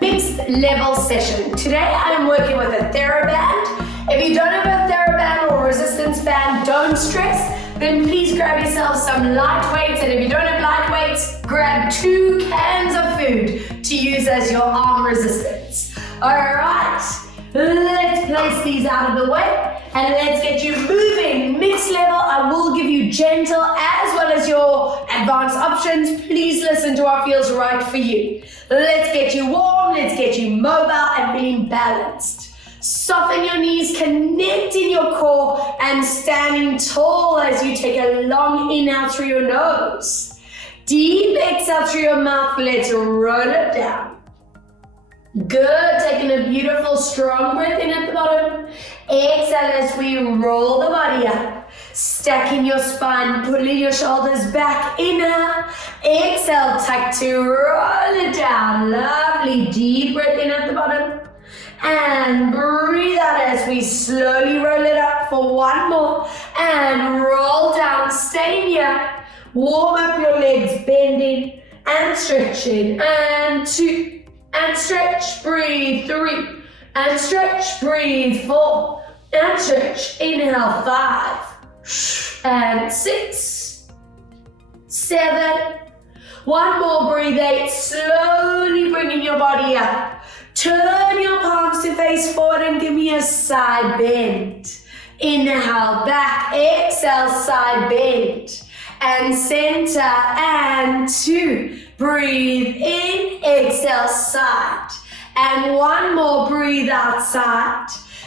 Mixed level session. Today I am working with a TheraBand. If you don't have a TheraBand or resistance band, don't stress. Then please grab yourself some light weights, and if you don't have light weights, grab 2 cans of food to use as your arm resistance. Alright, let's place these out of the way and let's get you moving. Mixed level, I will give you gentle as well as your advanced options. Please listen to what feels right for you. Let's get you warm, let's get you mobile and feeling balanced. Soften your knees, connecting your core and standing tall as you take a long inhale through your nose. Deep exhale through your mouth, let's roll it down. Good, taking a beautiful strong breath in at the bottom. Exhale as we roll the body up. Stacking your spine, pulling your shoulders back. Inhale, exhale, tuck to roll it down. Lovely, deep breath in at the bottom. And breathe out as we slowly roll it up for one more. And roll down, stay here. Warm up your legs, bending and stretching. And 2, and stretch, breathe, 3, and stretch, breathe, 4, and stretch, inhale, 5, and 6, 7, one more, breathe, 8, slowly bringing your body up. Turn your palms to face forward and give me a side bend. Inhale, back, exhale, side bend. And center, and 2. Breathe in, exhale, side. And one more, breathe outside.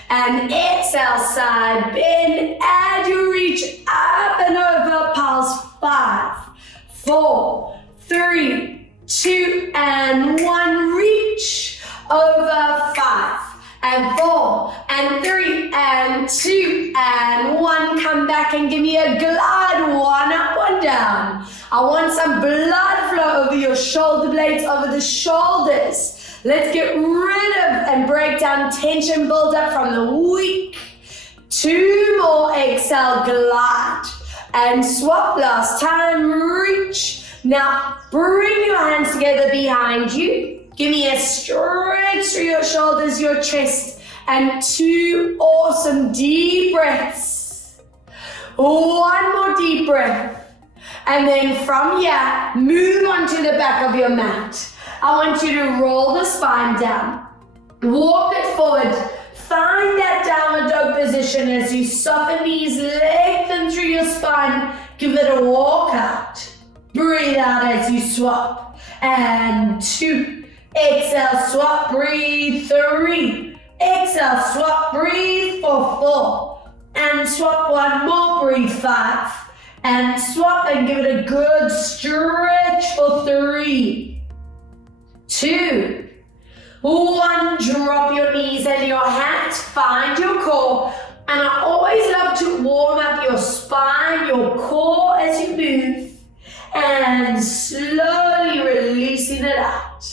And exhale, side bend. And you reach up and over, pulse. 5, 4, 3, 2, and 1. Reach over 5, and 4, and 3, and 2, and 1. Come back and give me a glide. 1 up, 1 down. I want some blood flow over your shoulder blades, over the shoulders. Let's get rid of and break down tension buildup from the week. 2 more, exhale, glide. And swap last time, reach. Now bring your hands together behind you. Give me a stretch through your shoulders, your chest, and 2 awesome deep breaths. 1 more deep breath. And then from here, move on to the back of your mat. I want you to roll the spine down. Walk it forward. Find that downward dog position as you soften knees, lengthen through your spine. Give it a walk out. Breathe out as you swap. And 2. Exhale, swap, breathe, 3. Exhale, swap, breathe for 4. And swap 1 more, breathe, 5. And swap and give it a good stretch for 3, 2, 1. Drop your knees and your hands, find your core. And I always love to warm up your spine, your core as you move. And slowly releasing it out.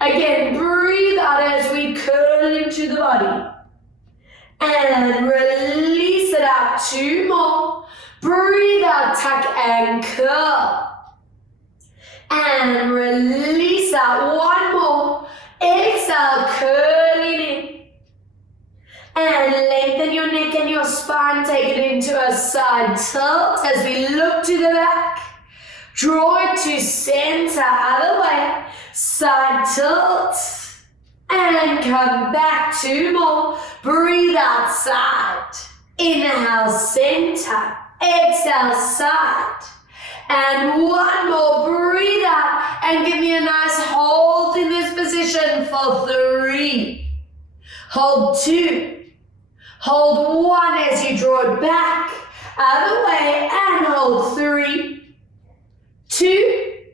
Again, breathe out as we curl into the body. And release it out. 2 more. Breathe out, tuck and curl. And release out. 1 more. Exhale, curling in. And lengthen your neck and your spine. Take it into a side tilt as we look to the back. Draw it to center, other way. Side tilt. And come back. 2 more. Breathe out, side. Inhale, center. Exhale, side. And 1 more. Breathe out. And give me a nice hold in this position for 3. Hold 2. Hold 1 as you draw it back. Other way. And hold 3. 2,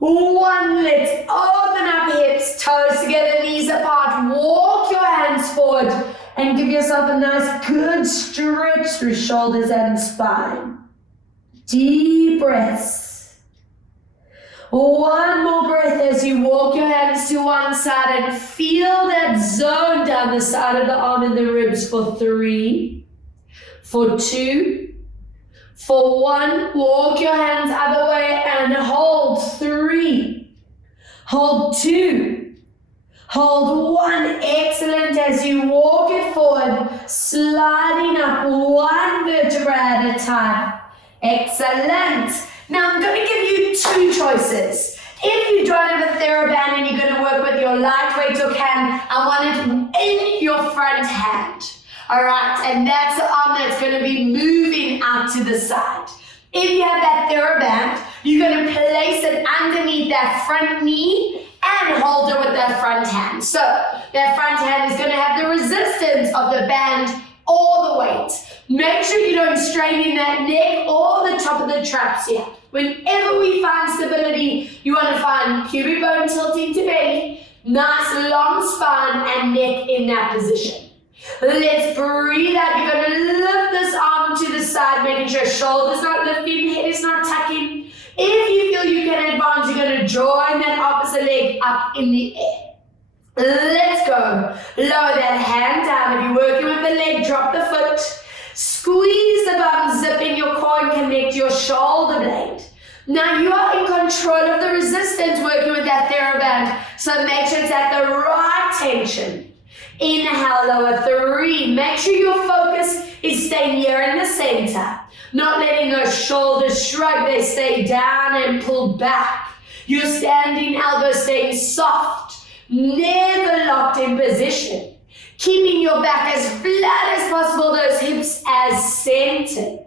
1, let's open up hips, toes together, knees apart. Walk your hands forward and give yourself a nice good stretch through shoulders and spine. Deep breaths. 1 more breath as you walk your hands to one side and feel that zone down the side of the arm and the ribs for 3, for 2, for 1, walk your hands other way and hold 3. Hold 2. Hold 1. Excellent. As you walk it forward, sliding up 1 vertebra at a time. Excellent. Now I'm going to give you 2 choices. If you don't have a TheraBand and you're going to work with your lightweight or can, I want it in your front hand. All right, and that's the arm that's going to be moving out to the side. If you have that TheraBand, you're going to place it underneath that front knee and hold it with that front hand. So that front hand is going to have the resistance of the band or the weight. Make sure you don't strain in that neck or the top of the traps here. Whenever we find stability, you want to find pubic bone tilting to belly, nice long spine and neck in that position. Let's breathe out. You're going to lift this arm to the side, making sure shoulder's not lifting, head is not tucking. If you feel you can advance, you're going to join that opposite leg up in the air. Let's go. Lower that hand down. If you're working with the leg, drop the foot. Squeeze the bum, zip in your core and connect your shoulder blade. Now you are in control of the resistance working with that TheraBand, so make sure it's at the right tension. Inhale, lower 3. Make sure your focus is staying here in the center. Not letting those shoulders shrug, they stay down and pulled back. Your standing elbows staying soft, never locked in position. Keeping your back as flat as possible, those hips as centered.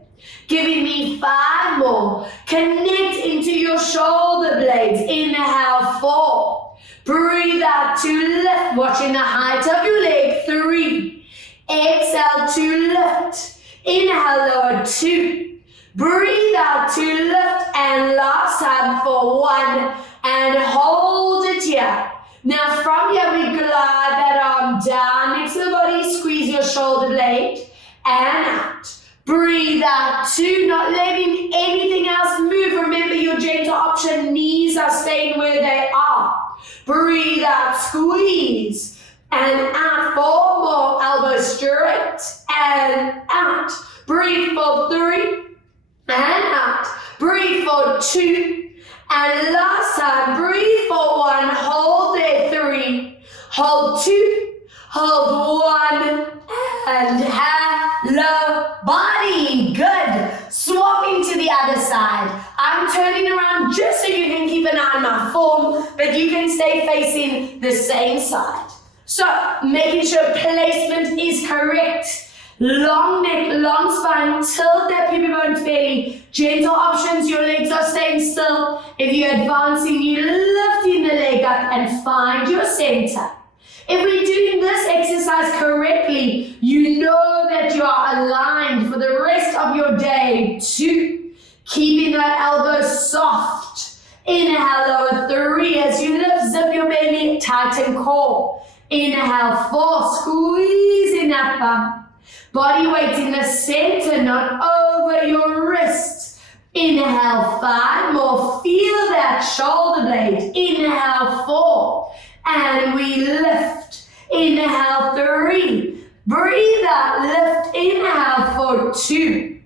Giving me 5 more. Connect into your shoulder blades. Inhale, 4. Breathe out to lift, watching the height of your leg. 3. Exhale to lift. Inhale, lower 2. Breathe out to lift, and last time for 1, and hold it here. Now from here we glide that arm down next to the body, squeeze your shoulder blade, and out. Breathe out 2, not letting anything else move. Remember your gentle option, knees are staying where they are. Breathe out, squeeze, and out 4 more, elbows straight, and out. Breathe for 3, and out. Breathe for 2, and last time, breathe for 1, hold there, 3, hold 2, hold 1, and hello, body. Good. Swapping to the other side. I'm turning around just so you can keep an eye on my form, but you can stay facing the same side. So, making sure placement is correct. Long neck, long spine, tilt that pubic bone to belly. Gentle options, your legs are staying still. If you're advancing, you're lifting the leg up and find your center. If we're doing this exercise correctly, you know that you are aligned for the rest of your day too. Keeping that elbow soft. Inhale, lower 3 as you lift, zip your belly, tighten core. Inhale, 4, squeeze in that bum. Body weight in the center, not over your wrist. Inhale, 5 more. Feel that shoulder blade. Inhale, 4. And we lift. Inhale, 3. Breathe out, lift. Inhale for 2.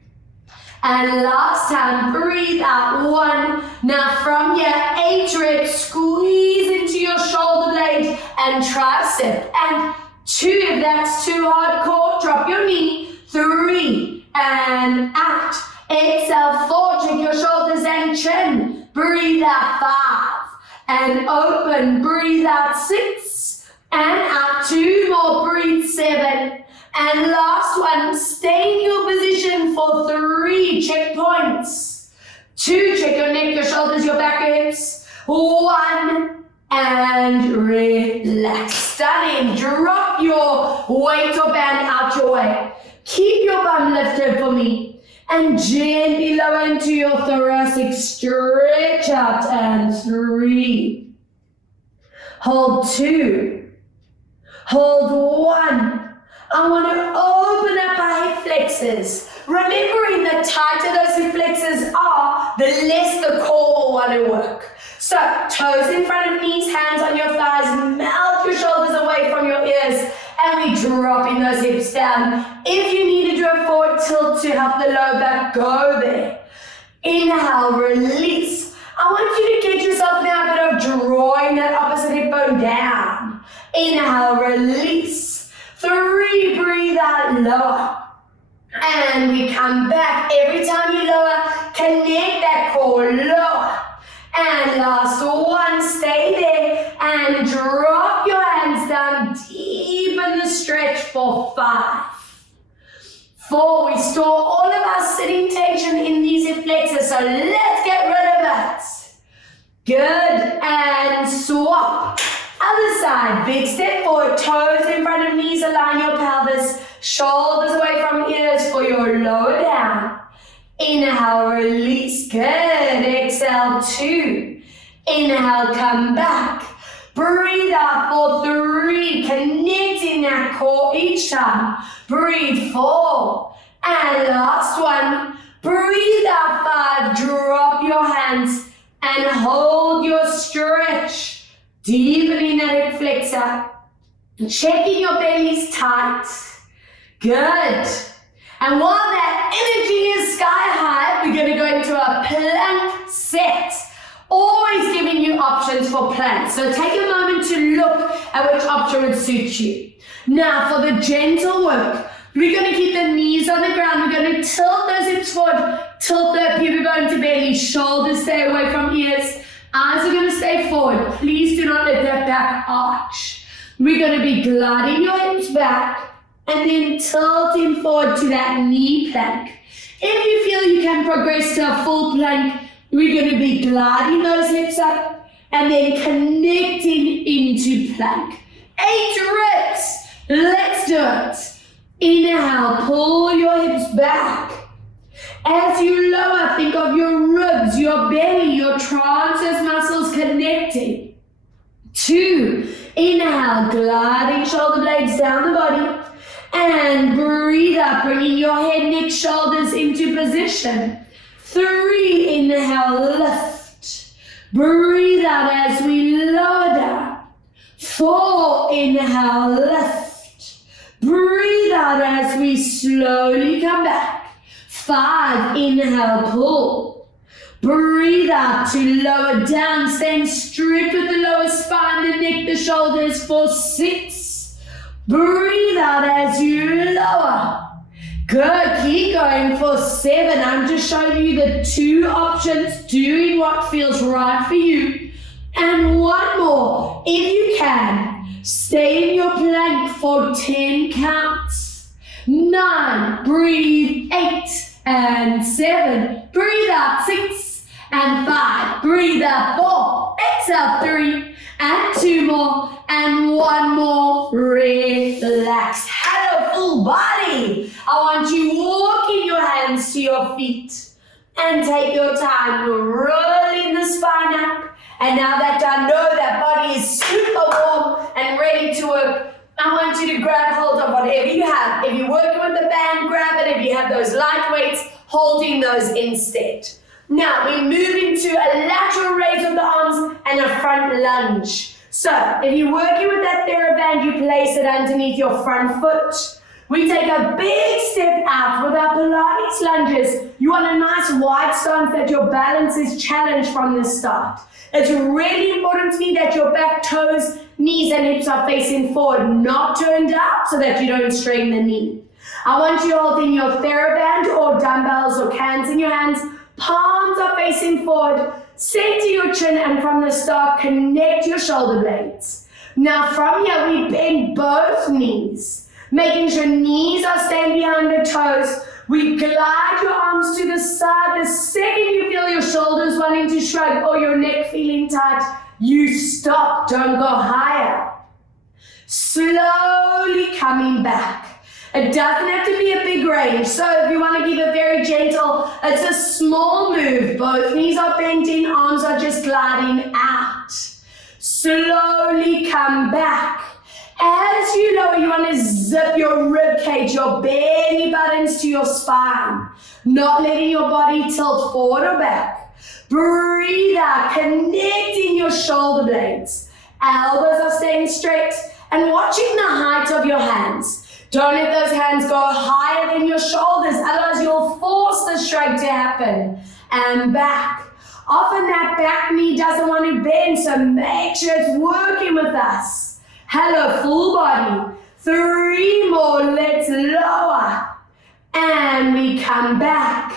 And last time, breathe out, 1. Now from here, 8 reps, squeeze into your shoulder blade and tricep. And 2, if that's too hardcore, drop your knee. 3, and out. Exhale, 4, check your shoulders and chin. Breathe out, 5, and open. Breathe out, 6, and out. 2 more, breathe, 7. And last one, stay in your position for 3 checkpoints. 2, check your neck, your shoulders, your back, hips. 1, and relax. Stunning. Drop your weight or band out your way. Keep your bum lifted for me. And gently lower into your thoracic. Stretch out, and 3. Hold 2. Hold 1. I want to open up our hip flexors. Remembering the tighter those hip flexors are, the less the core will want to work. So, toes in front of knees, hands on your thighs, melt your shoulders away from your ears, and we dropping those hips down. If you need to do a forward tilt to help the low back, go there. Inhale, release. I I want you to get yourself in the habit of drawing that opposite hip bone down. Inhale, release. 3, breathe out, lower. And we come back. Every time you lower, connect that core, lower. And last one, stay there and drop your hands down, deepen the stretch for 5. 4, we store all of our sitting tension in these hip flexors, so let's get rid of it. Good, and swap. Other side, big step forward, toes in front of knees, align your pelvis, shoulders away from ears for your lower down. Inhale, release, good, exhale, 2. Inhale, come back. Breathe out for 3, connecting that core each time. Breathe 4, and last one. Breathe out 5, drop your hands and hold your stretch. Deepening that hip flexor. Checking your belly's tight. Good. And while that energy is sky high, we're going to go into a plank set. Always giving you options for planks. So take a moment to look at which option would suit you. Now for the gentle work, we're going to keep the knees on the ground. We're going to tilt those hips forward, tilt that pubic bone to belly, shoulders stay away from ears. Eyes are going to stay forward. Please do not let that back arch. We're going to be gliding your hips back and then tilting forward to that knee plank. If you feel you can progress to a full plank, we're going to be gliding those hips up and then connecting into plank. 8 reps. Let's do it. Inhale, pull your hips back. As you lower, think of your ribs, your belly, your transverse muscles connecting. 2, inhale, gliding shoulder blades down the body. And breathe up, bringing your head, neck, shoulders into position. 3, inhale, lift. Breathe out as we lower down. 4, inhale, lift. Breathe out as we slowly come back. 5, inhale, pull. Breathe out to lower down, staying straight with the lower spine, the neck, the shoulders for 6. Breathe out as you lower. Good, keep going for 7. I'm just showing you the 2 options, doing what feels right for you. And one more, if you can, stay in your plank for 10 counts. 9, breathe, 8. And 7, breathe out, 6, and 5, breathe out, 4, exhale, 3, and 2 more, and 1 more, relax. Hello, full body. I want you walking your hands to your feet, and take your time, rolling the spine up, and now that I know that body is super warm and ready to work, I want you to grab hold of whatever you have. If you're working with the band, grab it. If you have those light weights, holding those instead. Now, we move into a lateral raise of the arms and a front lunge. So, if you're working with that TheraBand, you place it underneath your front foot. We take a big step out with our Pilates lunges. You want a nice wide stance that your balance is challenged from the start. It's really important to me that your back toes, knees and hips are facing forward, not turned out so that you don't strain the knee. I want you holding your TheraBand or dumbbells or cans in your hands. Palms are facing forward. Center your chin and from the start, connect your shoulder blades. Now from here, we bend both knees, making sure knees are staying behind the toes. We glide your arms to the side. The second you feel your shoulders wanting to shrug or your neck feeling tight, you stop, don't go higher. Slowly coming back. It doesn't have to be a big range, so if you want to keep it very gentle, it's a small move. Both knees are bent in, arms are just gliding out. Slowly come back. As you lower, you want to zip your rib cage, your belly buttons to your spine, not letting your body tilt forward or back. Breathe out, connecting your shoulder blades. Elbows are staying straight and watching the height of your hands. Don't let those hands go higher than your shoulders, otherwise you'll force the shrug to happen. And back. Often that back knee doesn't want to bend, so make sure it's working with us. Hello, full body. 3 more, let's lower. And we come back.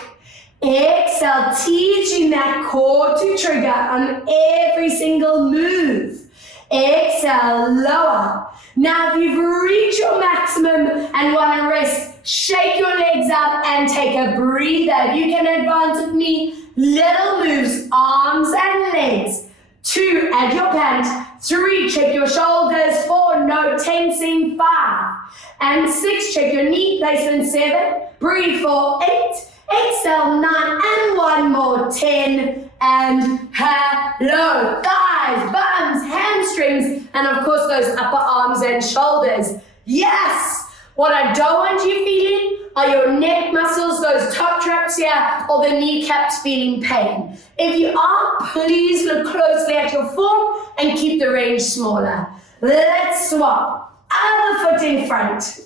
Exhale, teaching that core to trigger on every single move. Exhale, lower. Now if you've reached your maximum and want to rest, shake your legs out and take a breather. You can advance with me. Little moves, arms and legs. 2, add your pant. 3, check your shoulders. 4, no tensing. 5 and 6, check your knee placement. 7, breathe for 8. Exhale, 9 and 1 more. 10 and hello. Thighs, bums, hamstrings, and of course those upper arms and shoulders. Yes! What I don't want you feeling are your neck muscles, those top traps here, or the kneecaps feeling pain. If you are, please look closely at your form and keep the range smaller. Let's swap. Other foot in front.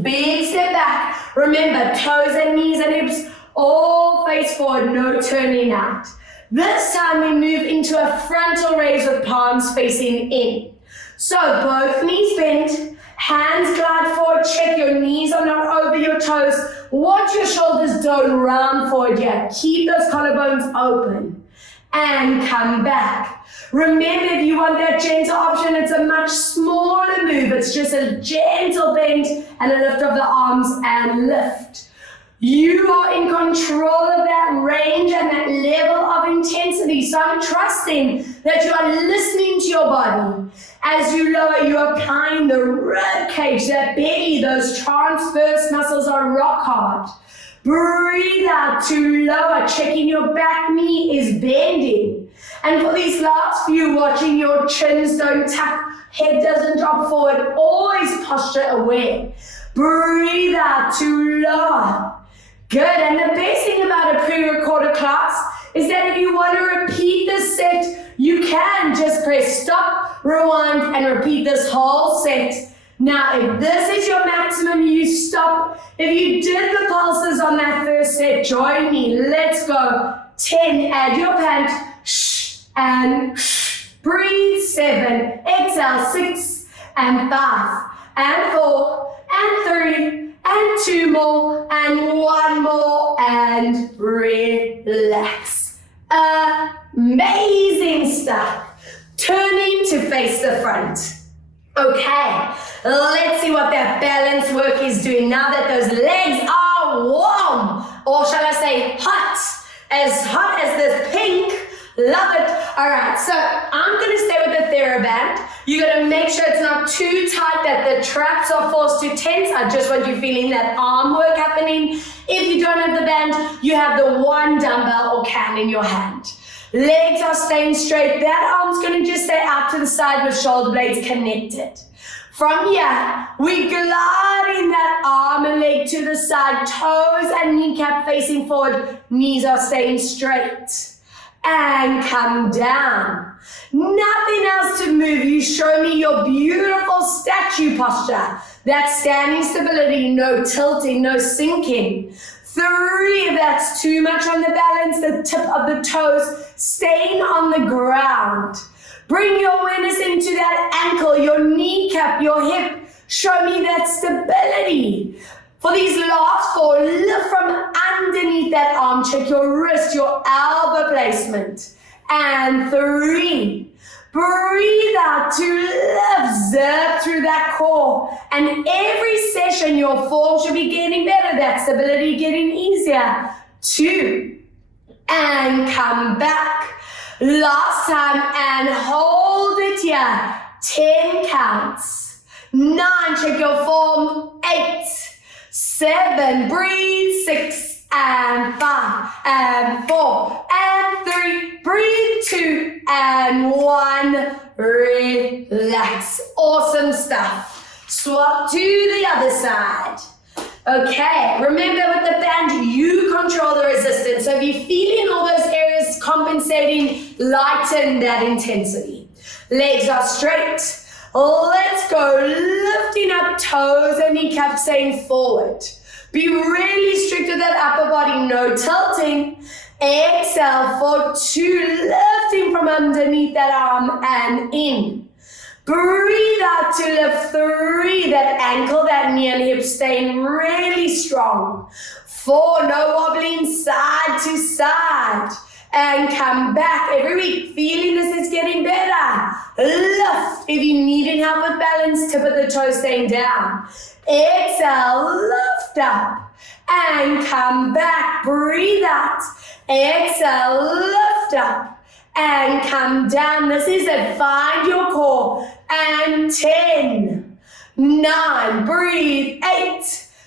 Big step back. Remember, toes and knees and hips all face forward, no turning out. This time we move into a frontal raise with palms facing in. So both knees bent, hands glide forward, check your knees are not over your toes. Watch your shoulders don't round forward yet. Keep those collarbones open. And come back. Remember, if you want that gentle option, it's a much smaller move. It's just a gentle bend and a lift of the arms and lift. You are in control of that range and that level of intensity. So I'm trusting that you are listening to your body. As you lower, you are applying the rib cage, that belly, those transverse muscles are rock hard. Breathe out to lower, checking your back knee is bending. And for these last few, watching your chins don't tuck, head doesn't drop forward, always posture aware. Breathe out to lower. Good, and the best thing about a pre-recorded class is that if you want to repeat this set, you can just press stop, rewind, and repeat this whole set. Now, if this is your maximum, you stop. If you did the pulses on that first set, join me. Let's go. 10, add your pant, shh, and shh. Breathe, 7, exhale, 6, and 5, and 4, and 3, and 2 more, and 1 more, and relax. Amazing stuff. Turning to face the front. Okay, let's see what that balance work is doing now that those legs are warm, or shall I say hot as this pink. Love it. All right, so I'm going to stay with the TheraBand. You're going to make sure it's not too tight that the traps are forced to tense. I just want you feeling that arm work happening. If you don't have the band, you have the one dumbbell or can in your hand. Legs are staying straight. That arm's going to just stay out to the side with shoulder blades connected. From here, we glide in that arm and leg to the side, toes and kneecap facing forward, knees are staying straight. And come down. Nothing else to move. You show me your beautiful statue posture. That standing stability, no tilting, no sinking. 3, if that's too much on the balance, the tip of the toes staying on the ground. Bring your awareness into that ankle, your kneecap, your hip. Show me that stability. For these last 4, lift from underneath that arm. Check your wrist, your elbow placement. And 3, breathe out to lift, zip through that core. And every session, your form should be getting better. That stability getting easier. 2, and come back. Last time, and hold it here. 10 counts. 9, check your form. 8, 7, breathe, 6, and 5, and 4, and 3, breathe, 2, and 1, relax. Awesome stuff. Swap to the other side. Okay, remember with the band, you control the resistance. So if you feel in all those areas compensating, lighten that intensity. Legs are straight. Let's go, lifting up toes and kneecaps staying forward. Be really strict with that upper body, no tilting. Exhale for 2, lifting from underneath that arm and in. Breathe out to lift 3, that ankle, that knee and hip staying really strong. 4, no wobbling side to side. And come back every week, feeling this is getting better. Lift. If you need help with balance, tip of the toe staying down. Exhale, lift up. And come back, breathe out. Exhale, lift up. And come down. This is it. Find your core. And 10, 9, breathe. 8,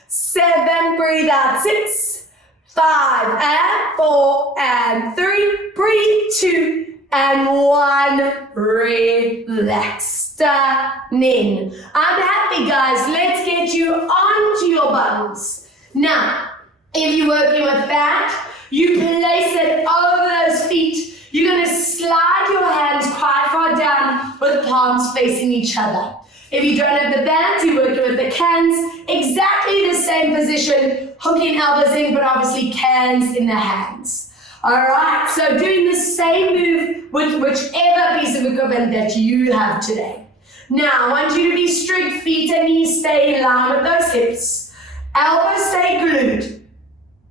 7, breathe out. 6, 5, and 4, and 3, breathe. 2, and 1, relax. Stunning. I'm happy, guys. Let's get you onto your buns. Now, if you're working with that, you place it over those feet. You're going to slide your hands quite far down with palms facing each other. If you don't have the bands, you're working with the cans. Exactly the same position, hooking elbows in, but obviously cans in the hands. All right, so doing the same move with whichever piece of equipment that you have today. Now, I want you to be strict, feet and knees stay in line with those hips. Elbows stay glued.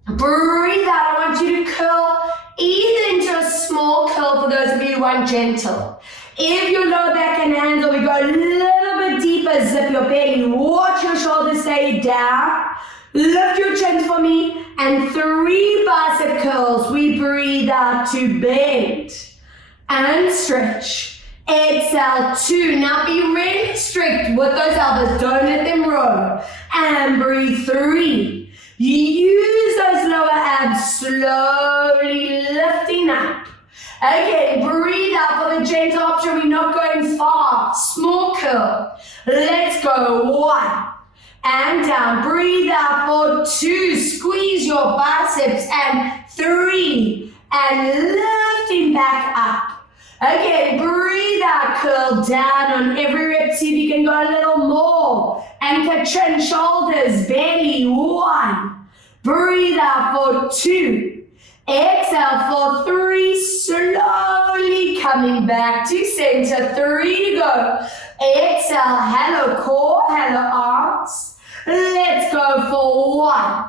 Breathe out. I want you to curl either into a small curl for those of you who want gentle. If your lower back can handle, we go a little bit deeper, zip your belly, watch your shoulders stay down, lift your chin for me, and 3 bicep curls. We breathe out to bend and stretch. Exhale, 2. Now be really strict with those elbows, don't let them roll. And breathe, 3. You use those lower abs, slowly lifting up. Again, breathe out for the gentle option. We're not going far. Small curl. Let's go. 1. And down. Breathe out for 2. Squeeze your biceps. And 3. And lifting back up. Again, breathe out. Curl down on every rep. See if you can go a little more. Anchor chin, shoulders, belly. 1. Breathe out for 2. Exhale for 3, slowly coming back to center. 3 to go. Exhale, hello core, hello arms. Let's go for 1.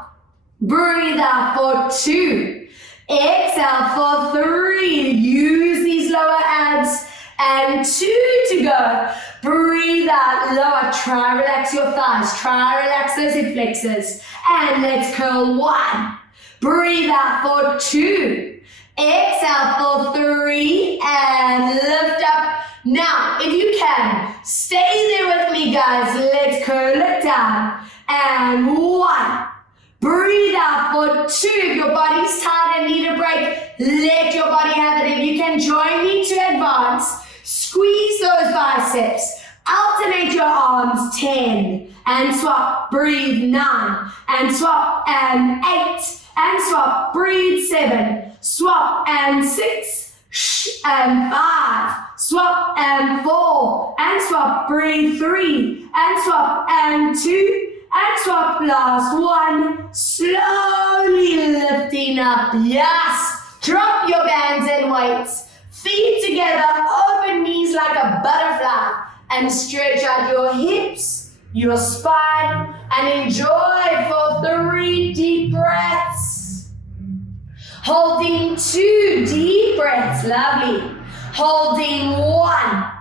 Breathe out for 2. Exhale for 3. Use these lower abs. And 2 to go. Breathe out, lower. Try relax your thighs. Try relax those hip flexors. And let's curl 1. Breathe out for 2. Exhale for 3. And lift up. Now, if you can, stay there with me, guys. Let's curl it down. And 1. Breathe out for 2. If your body's tired and need a break, let your body have it. If you can join me to advance, squeeze those biceps. Alternate your arms. 10. And swap. Breathe. 9. And swap. And 8. And swap. Breathe. 7. Swap. And 6. And 5. Swap. And 4. And swap. Breathe. 3. And swap. And 2. And swap. Last 1. Slowly lifting up. Yes. Drop your bands and weights. Feet together. Open knees like a butterfly. And stretch out your hips, your spine, and enjoy for 3 deep breaths. Holding 2 deep breaths. Lovely. Holding 1.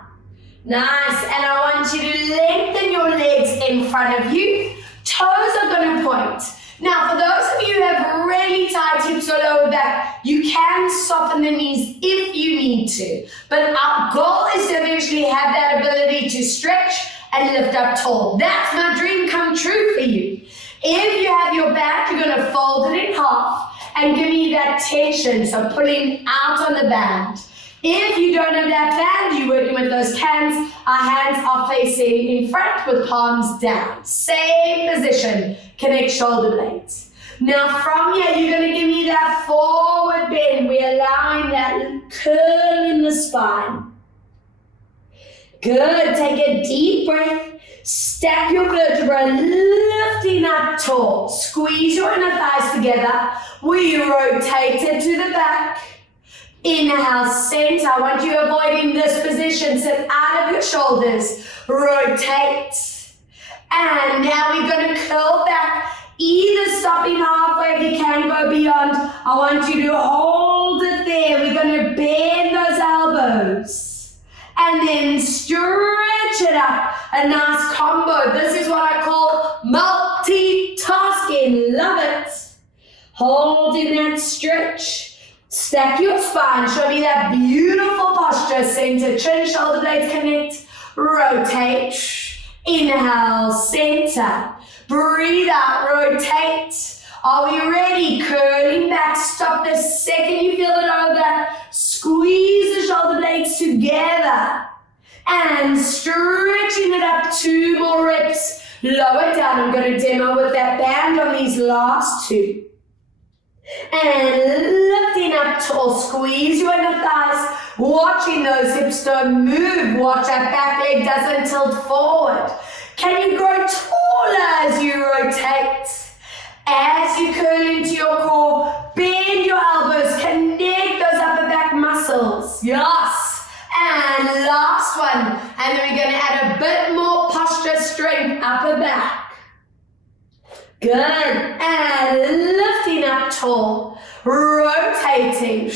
Nice. And I want you to lengthen your legs in front of you. Toes are going to point. Now, for those of you who have really tight hips or lower back, you can soften the knees if you need to. But our goal is to eventually have that ability to stretch and lift up tall. That's my dream come true for you. If you have your back, you're going to fold it in half and give me that tension, so pulling out on the band. If you don't have that band, you're working with those cans. Our hands are facing in front with palms down. Same position. Connect shoulder blades. Now from here, you're going to give me that forward bend. We're allowing that curl in the spine. Good. Take a deep breath. Stack your vertebrae, lifting up tall. Squeeze your inner thighs together. We rotate it to the back. Inhale, center. I want you avoiding this position. Sit out of your shoulders. Rotate. And now we're going to curl back. Either stopping halfway if you can go beyond. I want you to hold it there. We're going to bend those elbows. And then stretch it up. A nice combo. This is what I call multitasking. Love it. Hold in that stretch. Stack your spine. Show me that beautiful posture. Center, chin, shoulder blades connect. Rotate. Inhale, center. Breathe out, rotate. Are we ready? Curling back. Stop the second you feel the lower back. Squeeze the shoulder blades together. And stretching it up. 2 more reps. Lower down. I'm going to demo with that band on these last 2. And lifting up tall. Squeeze your inner thighs. Watching those hips don't move. Watch that back leg doesn't tilt forward. Can you grow taller as you rotate? As you curl into your core, bend your elbows, connect those upper back muscles. Yes. And last one. And then we're going to add a bit more posture strength, upper back. Good. And lifting up tall, rotating.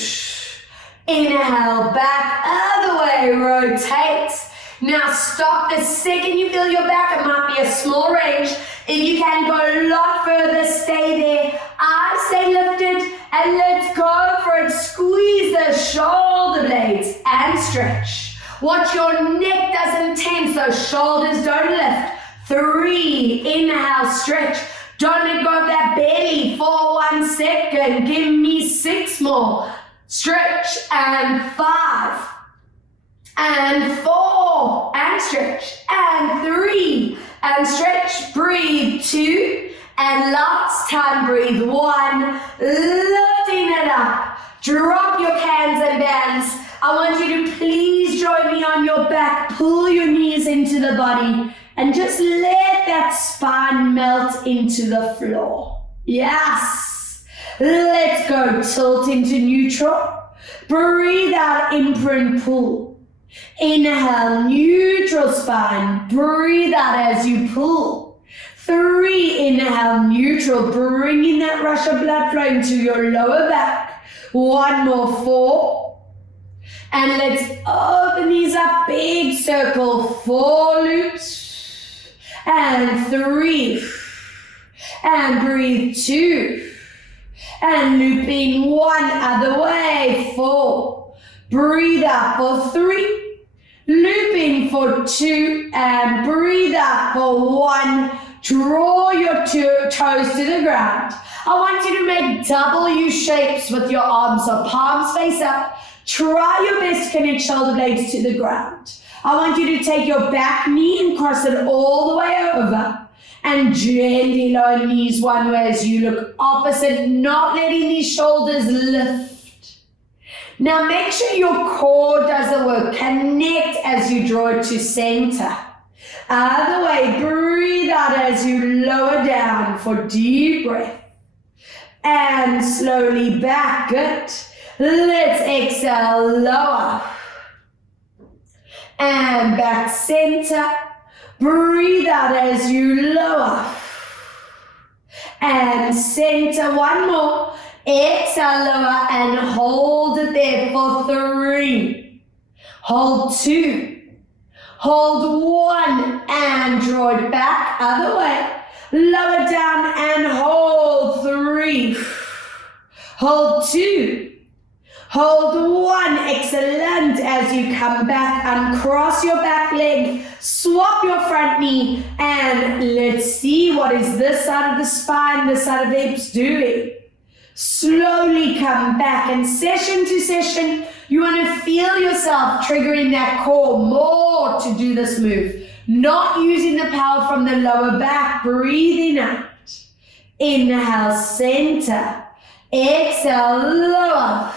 Inhale, back, other way, rotate. Now stop the second you feel your back. It might be a small range. If you can go a lot further, stay there. Eyes stay lifted and let's go for it. Squeeze the shoulder blades and stretch. Watch your neck doesn't tense, those shoulders don't lift. 3, inhale, stretch. Don't let go of that belly for 1 second. Give me 6 more. Stretch and 5. And 4, and stretch, and 3, and stretch, breathe, 2, and last time, breathe, 1, lifting it up, drop your cans and bands. I want you to please join me on your back, pull your knees into the body, and just let that spine melt into the floor. Yes, let's go, tilt into neutral, breathe out, imprint, pull. Inhale, neutral spine. Breathe out as you pull. 3, inhale, neutral. Bringing that rush of blood flow into your lower back. 1 more, 4. And let's open these up. Big circle. 4 loops. And 3. And breathe. 2. And looping 1 other way. 4. Breathe out for 3. Looping for 2 and breathe out for 1. Draw your toes to the ground. I want you to make W shapes with your arms, so palms face up. Try your best to connect shoulder blades to the ground. I want you to take your back knee and cross it all the way over. And gently lower knees one way as you look opposite, not letting these shoulders lift. Now make sure your core does the work. Connect as you draw it to center. Other way, breathe out as you lower down for deep breath. And slowly back, good. Let's exhale, lower. And back center. Breathe out as you lower. And center, 1 more. Exhale, lower, and hold it there for 3. Hold 2. Hold 1, and draw it back, other way. Lower down, and hold 3. Hold 2. Hold 1, excellent. As you come back, uncross your back leg, swap your front knee, and let's see what is this side of the spine, this side of the hips doing. Slowly come back, and session to session, you want to feel yourself triggering that core more to do this move. Not using the power from the lower back, breathing out. Inhale, center. Exhale, lower.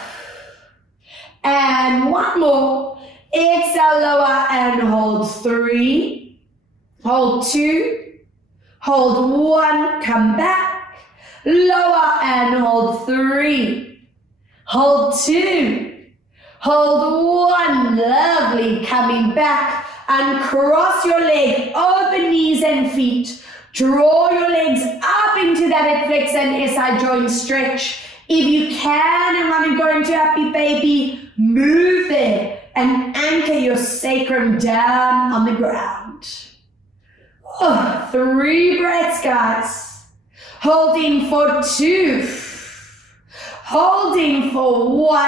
And 1 more. Exhale, lower and hold 3. Hold 2. Hold 1. Come back. Lower and hold 3. Hold 2. Hold 1. Lovely. Coming back. Uncross your leg. Open knees and feet. Draw your legs up into that hip flexor and SI joint stretch. If you can and want to go into happy baby, move there and anchor your sacrum down on the ground. 3 breaths, guys. Holding for 2. Holding for 1.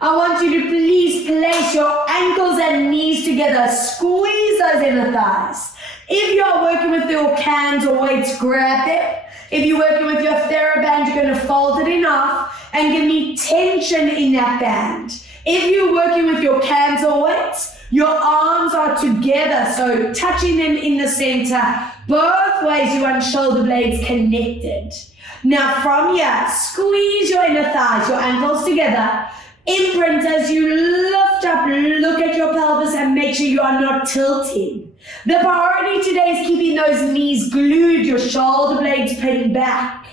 I want you to please place your ankles and knees together. Squeeze those inner thighs. If you're working with your cans or weights, grab them. If you're working with your TheraBand, you're going to fold it in half and give me tension in that band. If you're working with your cans or weights, your arms are together, so touching them in the center. Both ways you want shoulder blades connected. Now from here, squeeze your inner thighs, your ankles together. Imprint as you lift up, look at your pelvis and make sure you are not tilting. The priority today is keeping those knees glued, your shoulder blades pinned back,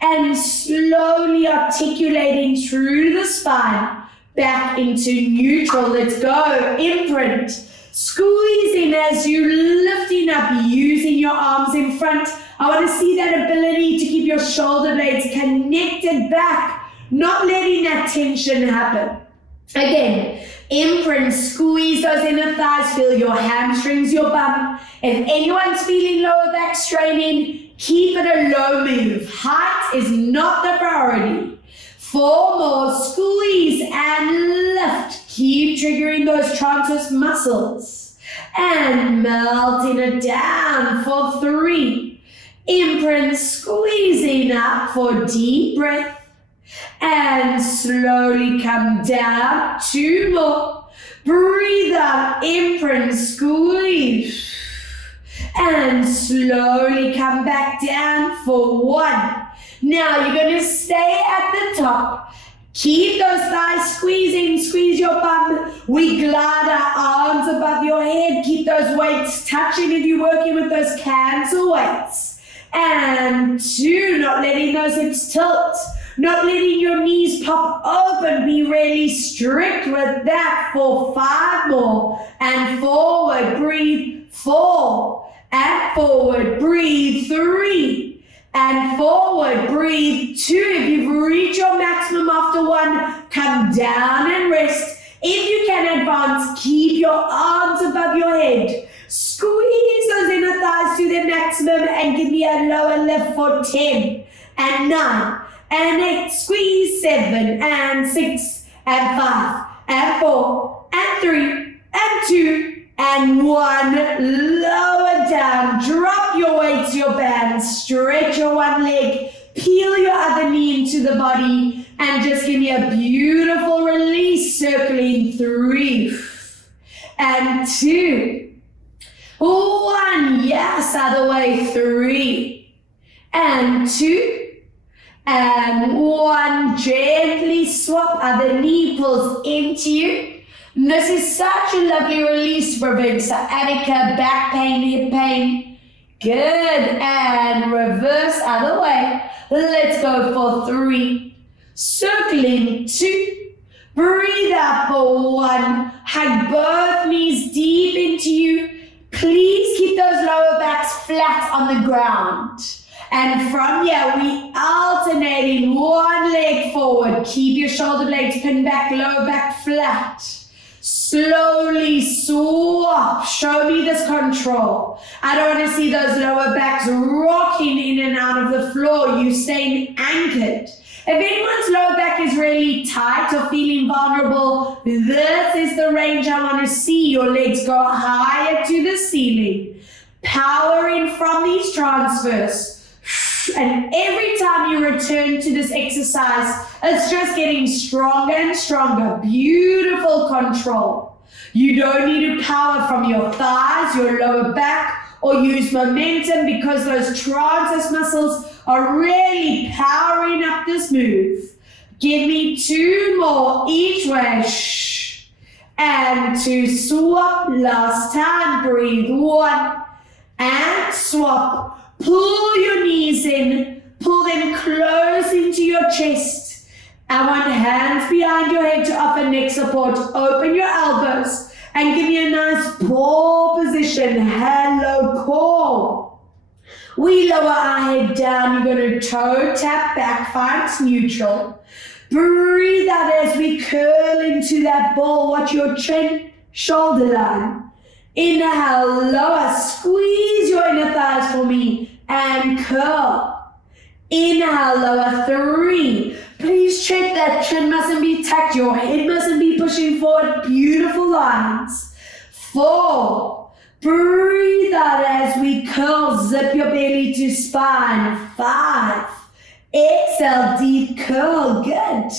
and slowly articulating through the spine back into neutral. Let's go. Imprint. Squeezing as you lifting up, using your arms in front. I want to see that ability to keep your shoulder blades connected back, not letting that tension happen. Again, imprint, squeeze those inner thighs, feel your hamstrings, your bum. If anyone's feeling lower back straining, keep it a low move. Height is not the priority. 4 more, squeeze and lift. Keep triggering those transverse muscles. And melting it down for 3. Imprint, squeezing up for deep breath. And slowly come down. 2 more. Breathe out, imprint, squeeze. And slowly come back down for 1. Now you're going to stay at the top. Keep those thighs squeezing, squeeze your bum. We glide our arms above your head. Keep those weights touching if you're working with those cans or weights. And 2, not letting those hips tilt. Not letting your knees pop open. Be really strict with that for 5 more. And forward, breathe. 4. And forward, breathe. 3. And forward, breathe. 2. If you've reached your maximum after 1, come down and rest. If you can advance, keep your arms above your head. Squeeze those inner thighs to their maximum and give me a lower lift for 10 and 9 and 8. Squeeze 7 and 6 and 5 and 4 and 3 and 2 and 1. Lower down. Drop your weight to your band. Stretch your one leg. Peel your other knee into the body. And just give me a beautiful release. Circling 3 and 2. 1. Yes, other way. 3 and 2. And 1. Gently swap. Other knee pulls into you. This is such a lovely release to prevent sciatica, back pain, hip pain. Good. And reverse other way. Let's go for 3. Circling 2. Breathe out for 1. Hug both knees deep into you. Please keep those lower backs flat on the ground. And from here, we alternating one leg forward. Keep your shoulder blades pinned back, lower back flat. Slowly swap. Show me this control. I don't want to see those lower backs rocking in and out of the floor. You staying anchored. If anyone's lower back is really tight or feeling vulnerable, this is the range I want to see. Your legs go higher to the ceiling. Powering from these transfers. And every time you return to this exercise, it's just getting stronger and stronger. Beautiful control. You don't need to power from your thighs, your lower back, or use momentum because those transverse muscles are really powering up this move. Give me 2 more each way. and 2. Swap, last time, breathe, 1, and swap. Pull your knees in, pull them close into your chest. I want hands behind your head to offer neck support. Open your elbows and give me a nice ball position. Hello, core. We lower our head down. You're going to toe tap back, finds neutral. Breathe out as we curl into that ball. Watch your chin, shoulder line. Inhale, lower. Squeeze your inner thighs for me and curl. Inhale, lower. 3. Please check that chin mustn't be tucked. Your head mustn't be pushing forward. Beautiful lines. 4. Breathe out as we curl. Zip your belly to spine. 5. Exhale, deep curl. Good.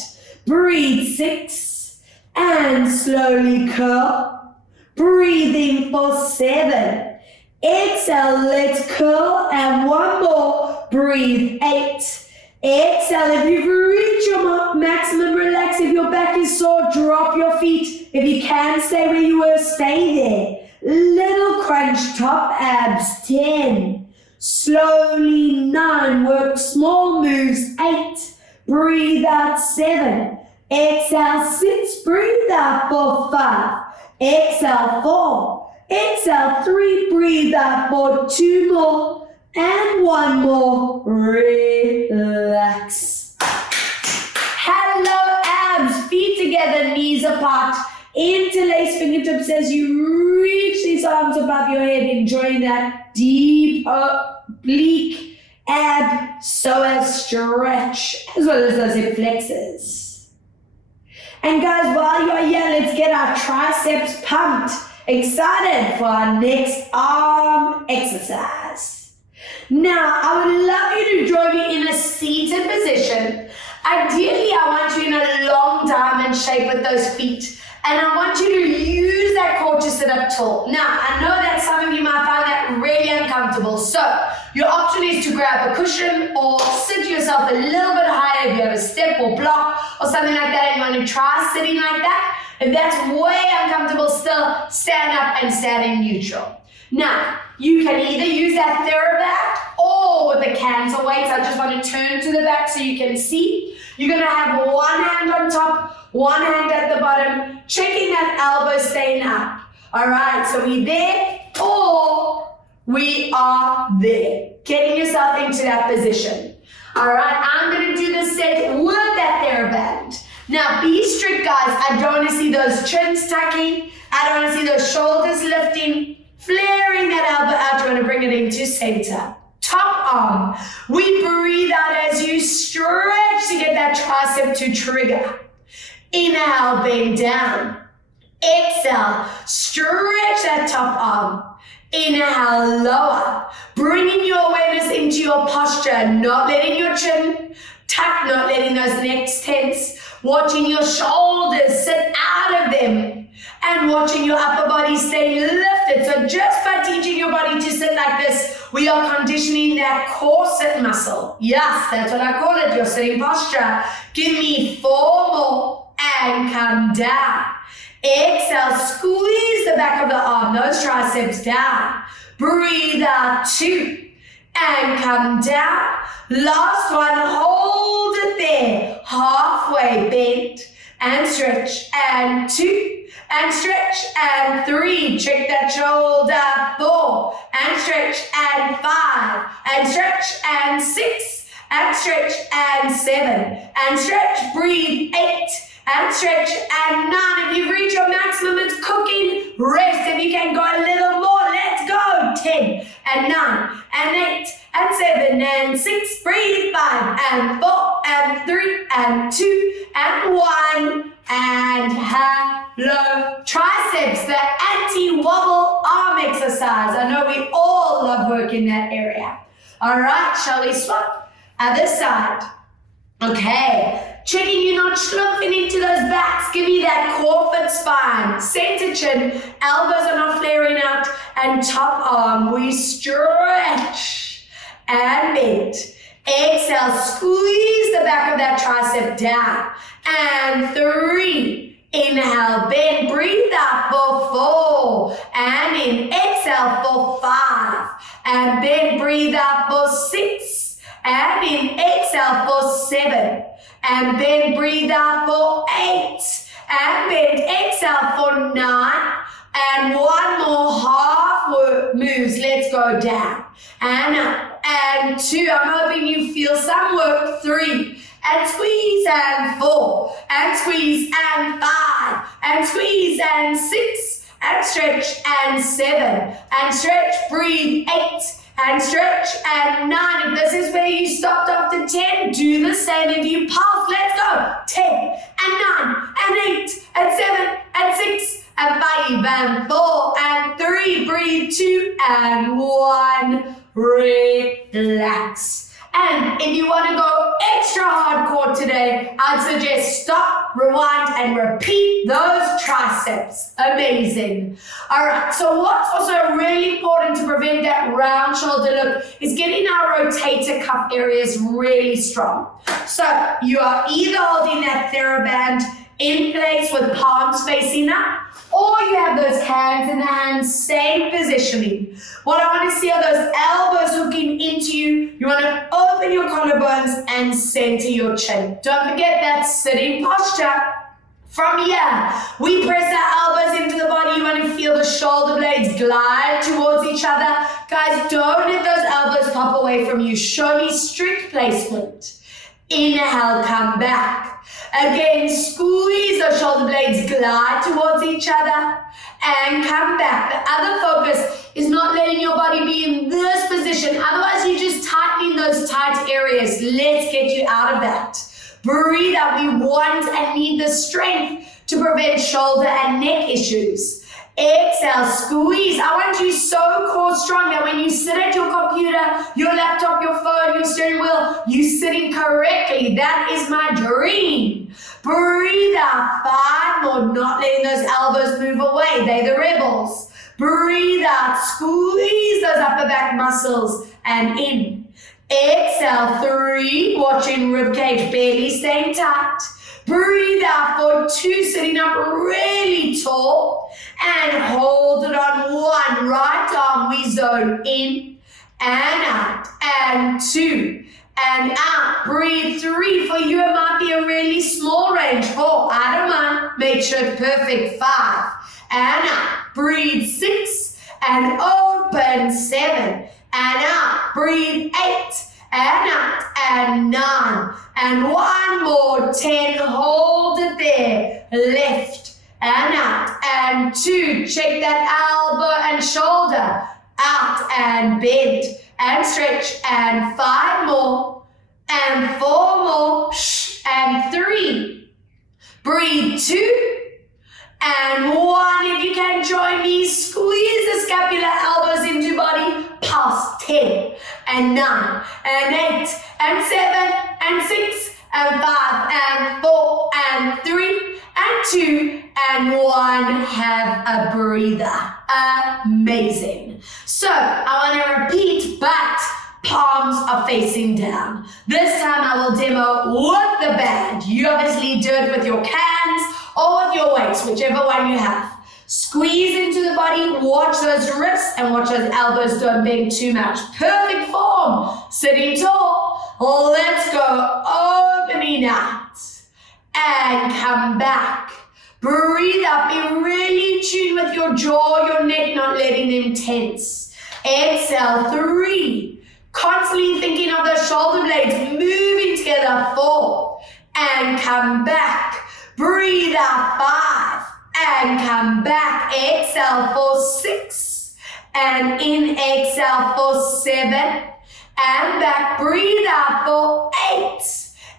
Breathe. 6. And slowly curl. Breathing for 7. Exhale, let's curl. And 1 more. Breathe. 8. Exhale, if you've reached your maximum, relax. If your back is sore, drop your feet. If you can stay where you were, stay there. Little crunch, top abs, 10. Slowly, 9. Work small moves, 8. Breathe out, 7. Exhale, 6. Breathe out for 5. Exhale, 4. Exhale, 3. Breathe out for 2 more. And 1 more. Relax. Hello, abs. Feet together, knees apart. Interlace fingertips as you reach these arms above your head, enjoying that deep oblique ab psoas stretch, as well as those hip flexors. And guys, while you're here, let's get our triceps pumped. Excited for our next arm exercise. Now, I would love you to join me in a seated position. Ideally, I want you in a long diamond shape with those feet. And I want you to use that core to sit up tall. Now, I know that some of you might find that really uncomfortable. So, your option is to grab a cushion or sit yourself a little bit higher if you have a step or block or something like that and you want to try sitting like that. If that's way uncomfortable still, stand up and stand in neutral. Now, you can either use that TheraBand or with the canter weights. I just want to turn to the back so you can see. You're going to have one hand on top, one hand at the bottom, checking that elbow staying up. All right, so we there or we are there. Getting yourself into that position. All right, I'm going to do the set with that TheraBand. Now, be strict, guys. I don't want to see those chins tucking. I don't want to see those shoulders lifting. Flaring that elbow out, you want to bring it into center. Top arm. We breathe out as you stretch to get that tricep to trigger. Inhale, bend down. Exhale, stretch that top arm. Inhale, lower. Bringing your awareness into your posture, not letting your chin tuck, not letting those necks tense. Watching your shoulders sit out of them. And watching your upper body stay lifted. So just by teaching your body to sit like this, we are conditioning that core sit muscle. Yes, that's what I call it, your sitting posture. Give me 4 more and come down. Exhale, squeeze the back of the arm, those triceps down. Breathe out, 2 and come down. Last one, hold it there. Halfway bend and stretch and 2. And stretch and 3, check that shoulder, 4, and stretch and 5, and stretch and 6, and stretch and 7, and stretch, breathe, 8, and stretch and 9. If you've reached your maximum, it's cooking. Rest. If you can go a little more, let's go. 10, and 9, and 8, and 7, and 6, breathe, 5, and 4, and 3, and 2, and 1. And hello, triceps, the anti-wobble arm exercise. I know we all love working that area. All right, shall we swap? Other side. Okay, checking you're not slumping into those backs. Give me that core foot spine. Center chin, elbows are not flaring out. And top arm, we stretch and bend. Exhale, squeeze the back of that tricep down. And 3, Inhale, bend, breathe out for 4. And in, exhale for 5. And bend, breathe out for 6. And in, exhale for 7. And bend, breathe out for 8. And bend, exhale for 9. And one more half moves. Let's go down. And up. And 2. I'm hoping you feel some work. 3. And squeeze and 4. And squeeze and 5. And squeeze and 6. And stretch and 7. And stretch, breathe, 8. And stretch and 9. If this is where you stopped after 10, do the same. If you pulse, let's go. 10 and 9 and 8 and 7 and 6 and 5 and 4 and 3. Breathe, 2 and 1. Relax. And if you want to go extra hardcore today, I'd suggest stop, rewind, and repeat those triceps. Amazing. All right, so what's also really important to prevent that round shoulder look is getting our rotator cuff areas really strong. So you are either holding that TheraBand in place with palms facing up, or you have those hands in the hands, same positioning. What I want to see are those elbows hooking into you. You want to open your collarbones and center your chin. Don't forget that sitting posture. From here, we press our elbows into the body. You want to feel the shoulder blades glide towards each other. Guys, don't let those elbows pop away from you. Show me strict placement. Inhale, come back. Again, squeeze those shoulder blades, glide towards each other and come back. The other focus is not letting your body be in this position. Otherwise, you're just tightening those tight areas. Let's get you out of that. Breathe out. We want and need the strength to prevent shoulder and neck issues. Exhale, squeeze. I want you so core strong that when you sit at your computer, your laptop, your phone, your steering wheel, you're sitting correctly. That is my dream. Breathe out. 5 more, not letting those elbows move away. They're the rebels. Breathe out. Squeeze those upper back muscles and in. Exhale, 3, watching ribcage barely staying tight. Breathe out for 2, sitting up really tall. And hold it on 1. Right arm, we zone in and out. And 2 and out. Breathe 3. For you, it might be a really small range. 4, I don't mind. Make sure it's perfect. 5 and out. Breathe 6 and open. 7 and out. Breathe 8 and out. And 9 and 1 more. 10. Hold it there. Lift and out. And 2. Check that elbow and shoulder. Out and bend and stretch. And 5 more. And 4 more. And 3. Breathe 2. And 1. If you can join me, squeeze the scapular elbows into body. Pulse. 10 and 9 and 8 and 7 and 6 and 5 and 4 and 3 and 2 and 1. Have a breather. Amazing. So I want to repeat, but palms are facing down. This time I will demo with the band. You obviously do it with your hands or with your weights, whichever one you have. Squeeze into the body, watch those wrists and watch those elbows, don't bend too much. Perfect form, sitting tall. Let's go, opening out and come back. Breathe up, be really in tune with your jaw, your neck, not letting them tense. Exhale, 3. Constantly thinking of those shoulder blades moving together. 4 and come back. Breathe out. 5 and come back. Exhale for 6 and in. Exhale for 7 and back. Breathe out for 8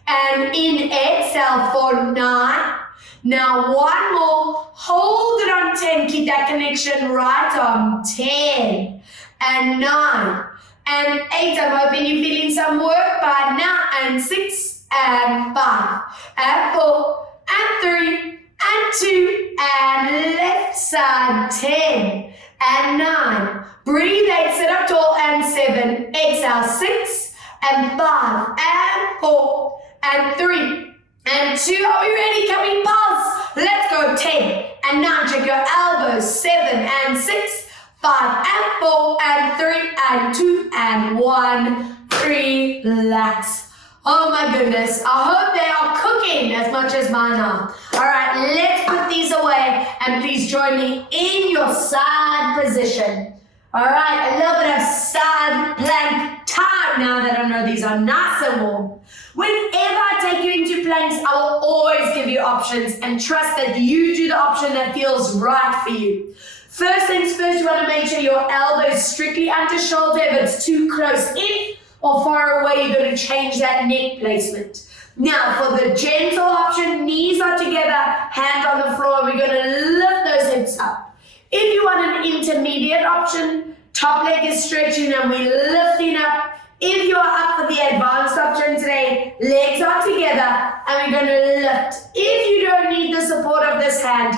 and in. Exhale for 9. Now 1 more. Hold it on 10. Keep that connection right on. 10 and 9 and 8. I'm hoping you're feeling some work by now. And 6 and 5 and 4 and 3 and 2 and left side. 10 and 9. Breathe 8. Sit up tall and 7. Exhale 6 and 5 and 4 and 3 and 2. Are we ready? Can we pulse? Let's go. 10 and 9. Check your elbows. 7 and 6. 5 and 4 and 3 and 2 and 1. Relax. Oh my goodness. I hope they are cooking as much as mine are. All right, let's put these away and please join me in your side position. All right, a little bit of side plank time now that I know these are nice and warm. Whenever I take you into planks, I will always give you options and trust that you do the option that feels right for you. First things first, you want to make sure your elbow is strictly under shoulder. If it's too close in or far away, you're going to change that neck placement. Now, for the gentle option, knees are together, hand on the floor, we're going to lift those hips up. If you want an intermediate option, top leg is stretching and we're lifting up. If you are up for the advanced option today, legs are together and we're going to lift. If you don't need the support of this hand,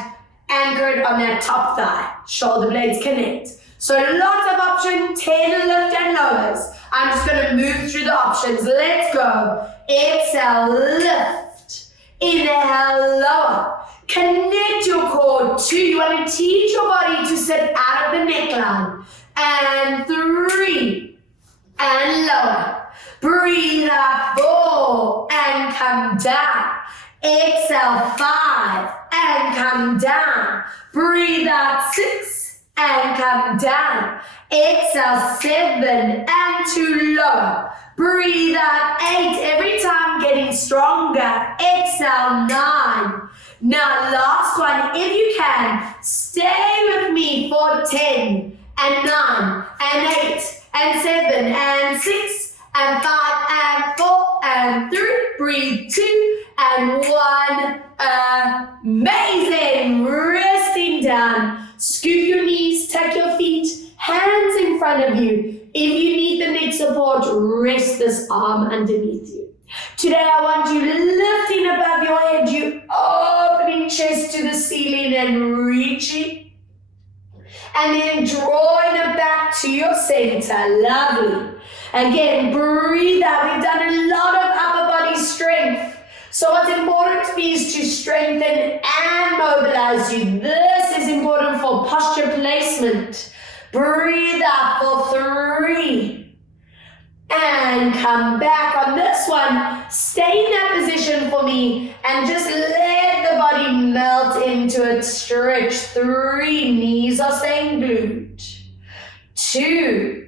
anchor it on that top thigh. Shoulder blades connect. So lots of options, 10 lift and lowers. I'm just going to move through the options. Let's go. Exhale, lift. Inhale, lower. Connect your core. 2. You want to teach your body to sit out of the neckline. And 3. And lower. Breathe out. 4. And come down. Exhale, 5. And come down. Breathe out. 6. And come down. Exhale, 7 and 2 lower. Breathe out. 8. Every time getting stronger. Exhale, 9. Now last one, if you can, stay with me for 10 and 9 and 8 and 7 and 6 and 5 and 4 and 3. Breathe 2 and 1. Amazing. Resting down. Scoop your knees, tuck your feet, hands in front of you. If you need the neck support, rest this arm underneath you. Today I want you lifting above your head, you opening chest to the ceiling and reaching. And then drawing it back to your center. Lovely. Again, breathe out. We've done a lot of upper body strength. So what's important to me is to strengthen and mobilize you. This is important for posture placement. Breathe out for 3. And come back on this one. Stay in that position for me and just let the body melt into it. Stretch. 3. Knees are staying glued. 2.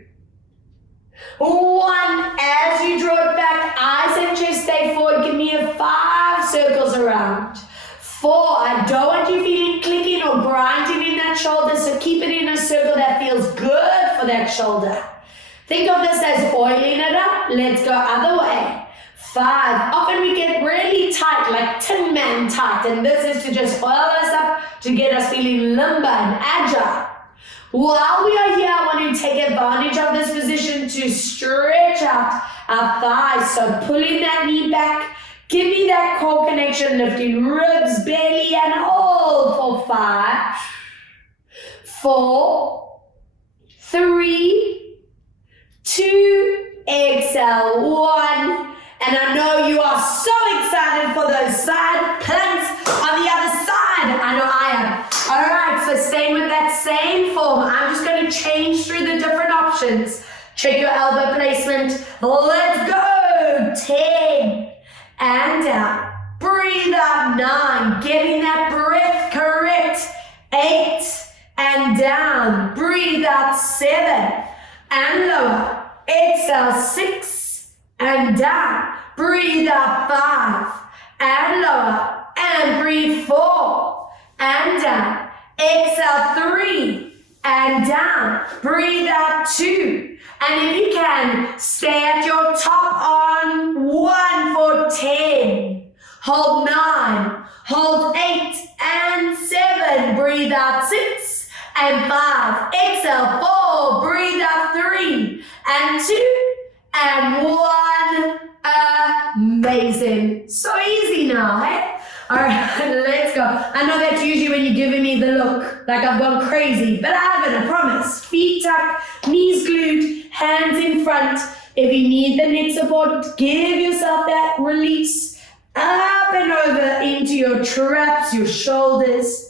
1. As you draw it back, eyes and chest stay forward. Give me a 5 circles around. 4. I don't want you feeling clicking or grinding in that shoulder, so keep it in a circle that feels good for that shoulder. Think of this as oiling it up. Let's go other way. 5. Often we get really tight, like Tin Man tight, and this is to just oil us up to get us feeling limber and agile. While we are here, I want to take advantage of this position to stretch out our thighs. So pulling that knee back, give me that core connection, lifting ribs, belly, and hold for 5, 4, 3, 2, exhale, 1. And I know you are so excited for those side planks on the other side. I know I am. All right, so staying with that same form, I'm just going to change through the different options. Check your elbow placement. Let's go. 10 and down. Breathe out. 9. Getting that breath correct. 8 and down. Breathe out. 7 and lower. Exhale. 6 and down. Breathe out. 5 and lower. And breathe. 4 and down. Exhale. 3 and down. Breathe out. 2. And if you can, stay at your top on 1 for 10. Hold 9. Hold 8 and 7. Breathe out. 6 and 5. Exhale. 4. Breathe out. 3 and 2 and 1. Amazing. So easy now, hey? All right, let's go. I know that's usually when you're giving me the look, like I've gone crazy, but I haven't, I promise. Feet tucked, knees glued, hands in front. If you need the neck support, give yourself that release up and over into your traps, your shoulders.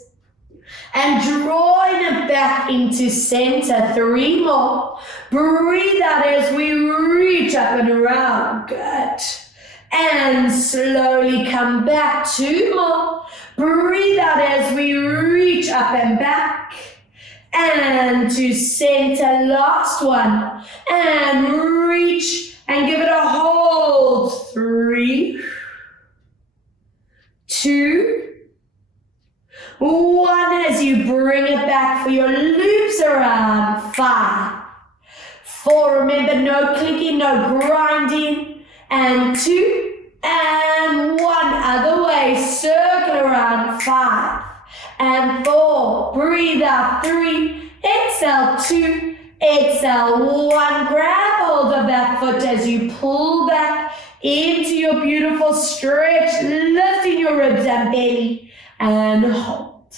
And drawing it back into center. 3 more. Breathe out as we reach up and around. Good. And slowly come back. 2 more. Breathe out as we reach up and back. And to center. Last one. And reach and give it a hold. 3, 2, 1, as you bring it back for your loops around. 5, 4, remember no clicking, no grinding. And 2, and 1, other way, circle around. 5, and 4, breathe out. 3, exhale. 2, exhale. 1, grab hold of that foot as you pull back into your beautiful stretch, lifting your ribs and belly, and hold.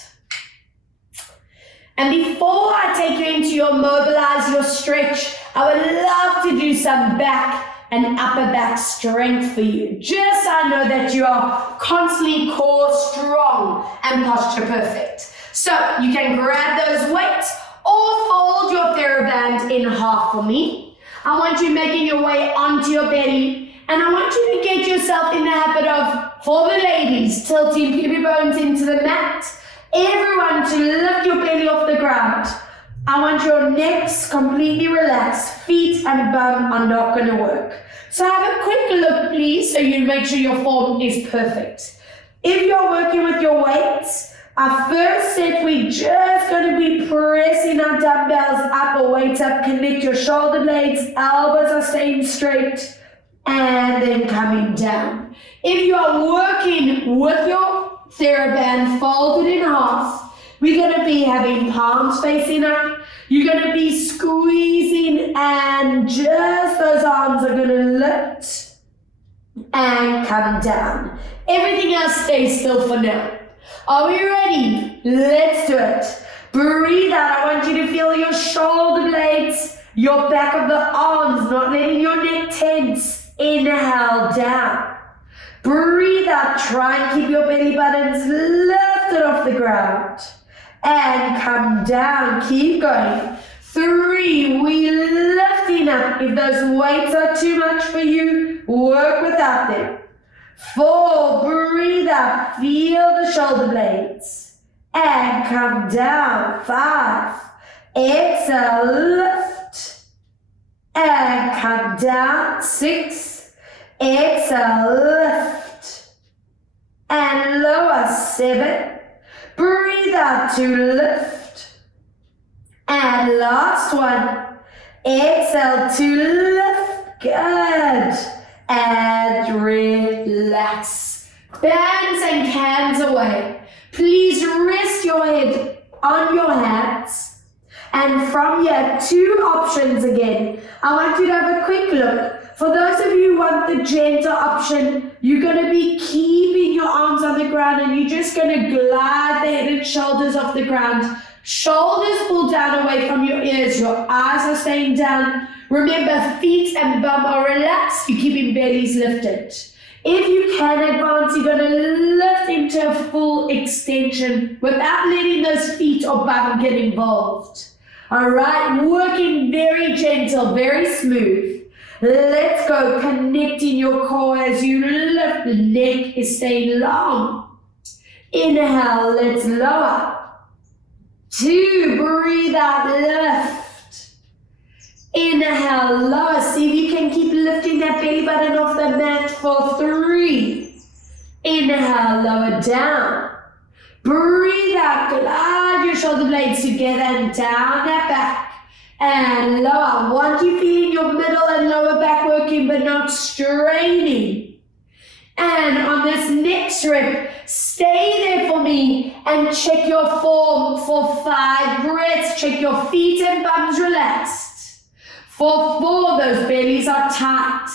And before I take you into your mobilize, your stretch, I would love to do some back and upper back strength for you. Just so I know that you are constantly core strong and posture perfect. So you can grab those weights or fold your TheraBand in half for me. I want you making your way onto your belly, and I want you to get yourself in the habit of, for the ladies, tilting pubic bones into the mat. Everyone to lift your belly off the ground. I want your necks completely relaxed. Feet and bum are not going to work. So have a quick look, please, so you make sure your form is perfect. If you're working with your weights, our first set, we're just going to be pressing our dumbbells up or weights up. Connect your shoulder blades, elbows are staying straight, and then coming down. If you are working with your TheraBand folded in half, we're going to be having palms facing up. You're going to be squeezing, and just those arms are going to lift and come down. Everything else stays still for now. Are we ready? Let's do it. Breathe out. I want you to feel your shoulder blades, your back of the arms, not letting your neck tense. Inhale down. Breathe out. Try and keep your belly buttons lifted off the ground. And come down. Keep going. 3, we lifting up. If those weights are too much for you, work without them. 4, breathe up. Feel the shoulder blades. And come down. 5, exhale, lift. And come down. 6, exhale, lift. And lower. 7, breathe out to lift. And last one, exhale to lift. Good. And relax. Bands and cans away. Please rest your head on your hands. And from here, 2 options again. I want you to have a quick look. For those of you who want the gentle option, you're going to be keeping your arms on the ground, and you're just going to glide the head and shoulders off the ground. Shoulders pull down away from your ears. Your eyes are staying down. Remember, feet and bum are relaxed. You're keeping bellies lifted. If you can advance, you're going to lift into a full extension without letting those feet or bum get involved. All right, working very gentle, very smooth. Let's go, connecting your core as you lift. The neck is staying long. Inhale, let's lower. 2, breathe out, lift. Inhale, lower. See if you can keep lifting that belly button off the mat for 3. Inhale, lower down. Breathe out, glide your shoulder blades together and down that back. And lower. Want you feeling your middle and lower back working but not straining. And on this next rep, stay there for me and check your form for 5 breaths. Check your feet and bums relaxed. For 4, those bellies are tight.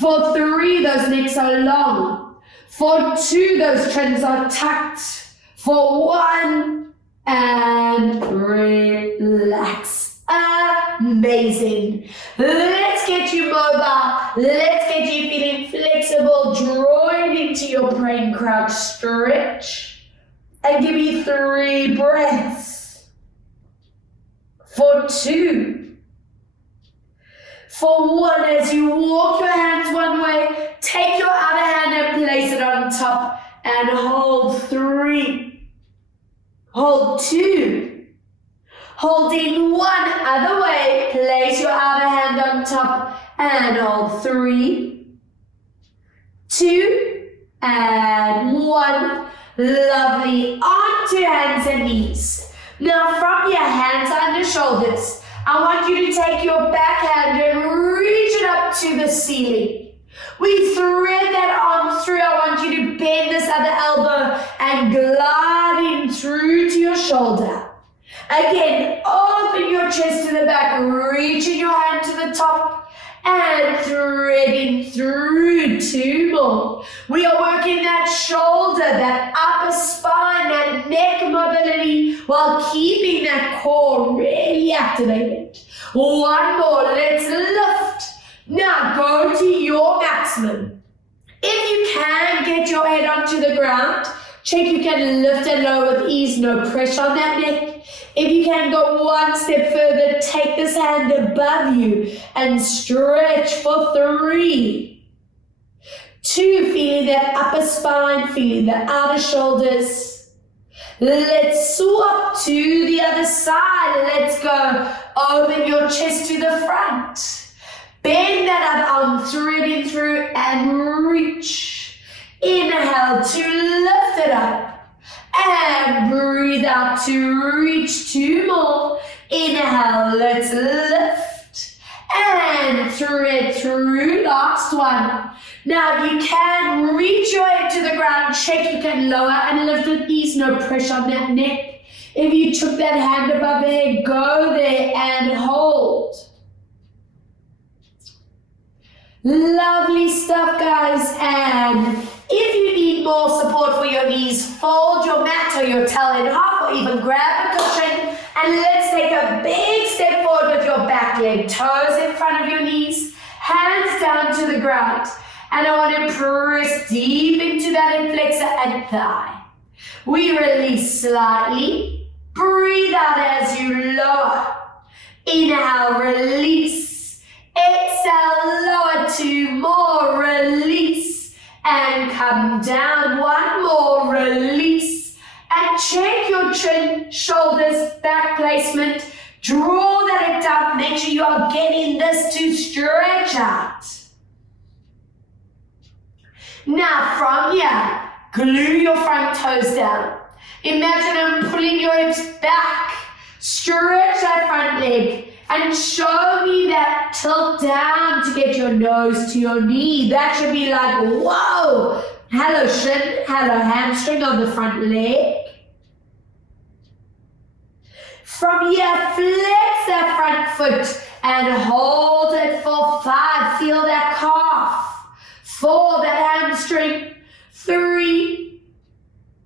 For 3, those necks are long. For 2, those chins are tucked. For 1, and relax. Amazing. Let's get you mobile. Let's get you feeling flexible, drawing in into your praying crouch stretch and give me 3 breaths. For 2. For 1, as you walk your hands one way, take your other hand and place it on top and hold 3. Hold 2. Holding 1 other way, place your other hand on top and hold 3, 2, and 1. Lovely. Onto hands and knees. Now from your hands under shoulders, I want you to take your back hand and reach it up to the ceiling. We thread that arm through. I want you to bend this other elbow and glide in through to your shoulder. Again, open your chest to the back, reaching your hand to the top and threading through. 2 more. We are working that shoulder, that upper spine, that neck mobility while keeping that core really activated. 1 more. Let's lift. Now go to your maximum. If you can get your head onto the ground, check you can lift and lower with ease, no pressure on that neck. If you can go 1 step further, take this hand above you and stretch for 3. 2, feeling that upper spine, feeling the outer shoulders. Let's swap to the other side. Let's go. Open your chest to the front. Bend that other arm, threading through and reach. Inhale to lift it up. And breathe out to reach. 2 more. Inhale, let's lift. And thread through. Last one. Now if you can, reach your head to the ground. Check you can lower and lift with ease. No pressure on that neck. If you took that hand above the head, go there and hold. Lovely stuff, guys. And if you need more support for your knees, fold your mat or your towel in half or even grab a cushion and let's take a big step forward with your back leg. Toes in front of your knees, hands down to the ground. And I want to press deep into that hip flexor and thigh. We release slightly. Breathe out as you lower. Inhale, release. Exhale, lower. 2 more, release. And come down. 1 more, release. And check your chin, shoulders, back placement. Draw that hip down. Make sure you are getting this to stretch out. Now from here, glue your front toes down. Imagine I'm pulling your hips back. Stretch that front leg. And show me that tilt down to get your nose to your knee. That should be like, whoa. Hello shin, hello hamstring on the front leg. From here, flex that front foot and hold it for 5. Feel that calf. 4, that hamstring. 3,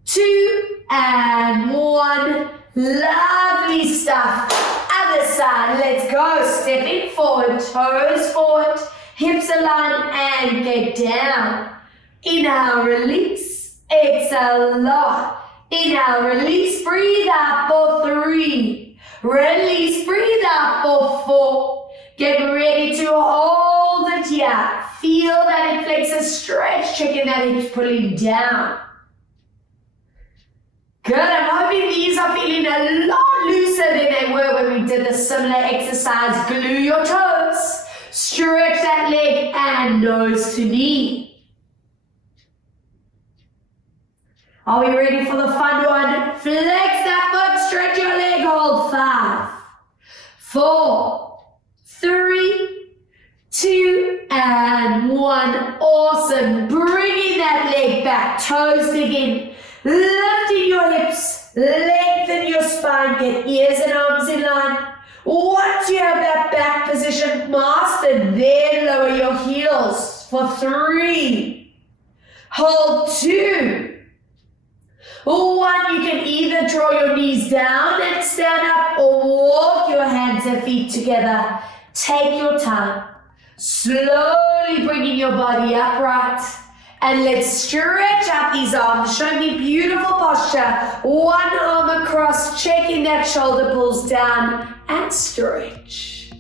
2, and 1. Lovely stuff. Other side, let's go. Stepping forward, toes forward, hips align and get down. Inhale, release. Exhale, lower. Inhale, release. Breathe out for 3. Release, breathe out for 4. Get ready to hold it here. Feel that hip flexor stretch, checking that hips pulling down. Good, I'm hoping these are feeling a lot looser than they were when we did the similar exercise. Glue your toes, stretch that leg and nose to knee. Are we ready for the fun one? Flex that foot, stretch your leg, hold 5, 4, 3, 2, and 1. Awesome. Bringing that leg back, toes digging. Lifting your hips, lengthen your spine, get ears and arms in line. Once you have that back position mastered, then lower your heels for 3. Hold 2. 1, you can either draw your knees down and stand up or walk your hands and feet together. Take your time. Slowly bringing your body upright And let's stretch out these arms. Show me beautiful posture. One arm across, checking that shoulder pulls down and stretch.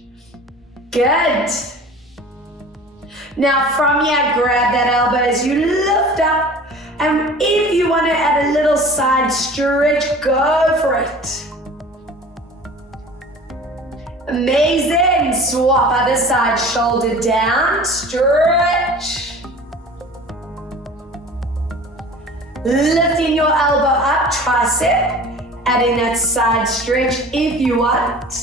Good. Now from here, grab that elbow as you lift up. And if you want to add a little side stretch, go for it. Amazing. Swap other side, shoulder down, stretch. Lifting your elbow up, tricep, adding that side stretch if you want.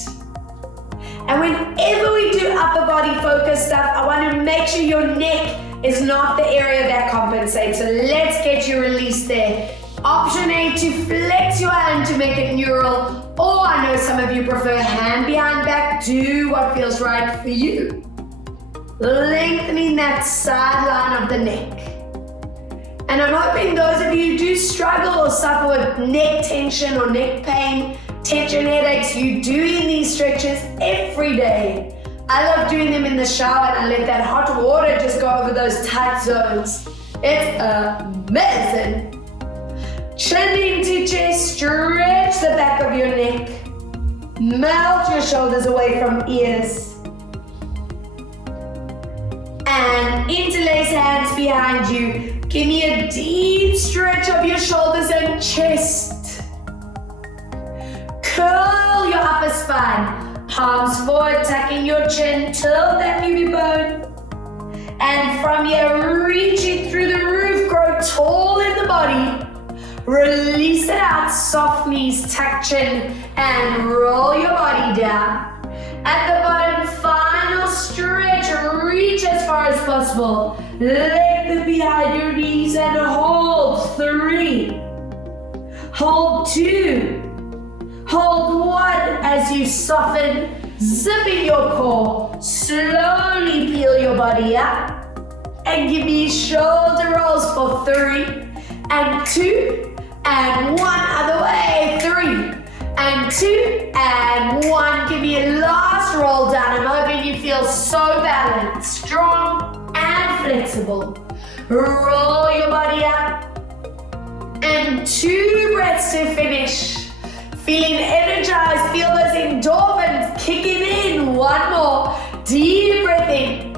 And whenever we do upper body focus stuff, I want to make sure your neck is not the area that compensates. So let's get you released there. Option A, to flex your hand to make it neural, or I know some of you prefer hand behind back. Do what feels right for you. Lengthening that side line of the neck. And I'm hoping those of you who do struggle or suffer with neck tension or neck pain, tension headaches, you doing these stretches every day. I love doing them in the shower and I let that hot water just go over those tight zones. It's amazing. Chin into chest, stretch the back of your neck. Melt your shoulders away from ears. And interlace hands behind you. Give me a deep stretch of your shoulders and chest. Curl your upper spine. Palms forward, tucking your chin, tilt that pubic bone. And from here, reaching through the roof, grow tall in the body. Release it out, soft knees, tuck chin, and roll your body down. At the bottom, final stretch, reach as far as possible. Lengthen behind your knees and hold. 3. Hold 2. Hold 1 as you soften, zipping your core. Slowly peel your body up. And give me shoulder rolls for 3 and 2 and 1 other way. 3 and 2 and 1. Give me a last roll down. I'm hoping you feel so balanced, strong and flexible. Roll your body up. And 2 breaths to finish. Feeling energized, feel those endorphins kicking in. 1 more. Deep breath in.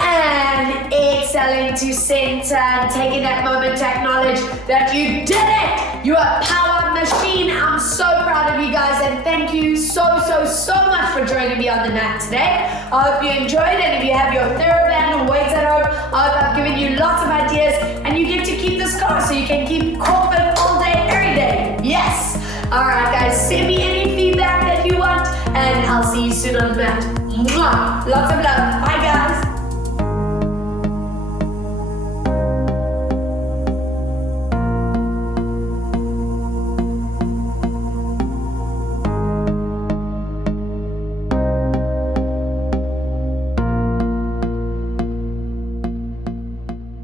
And exhaling to center and taking that moment to acknowledge that you did it. You are a power machine. I'm so proud of you guys and thank you so much for joining me on the mat today. I hope you enjoyed it. If you have your TheraBand and weights at home, I hope I've given you lots of ideas and you get to keep the score so you can keep confident all day, every day. Yes. All right, guys, send me any feedback that you want and I'll see you soon on the mat. Mwah. Lots of love. Bye, guys.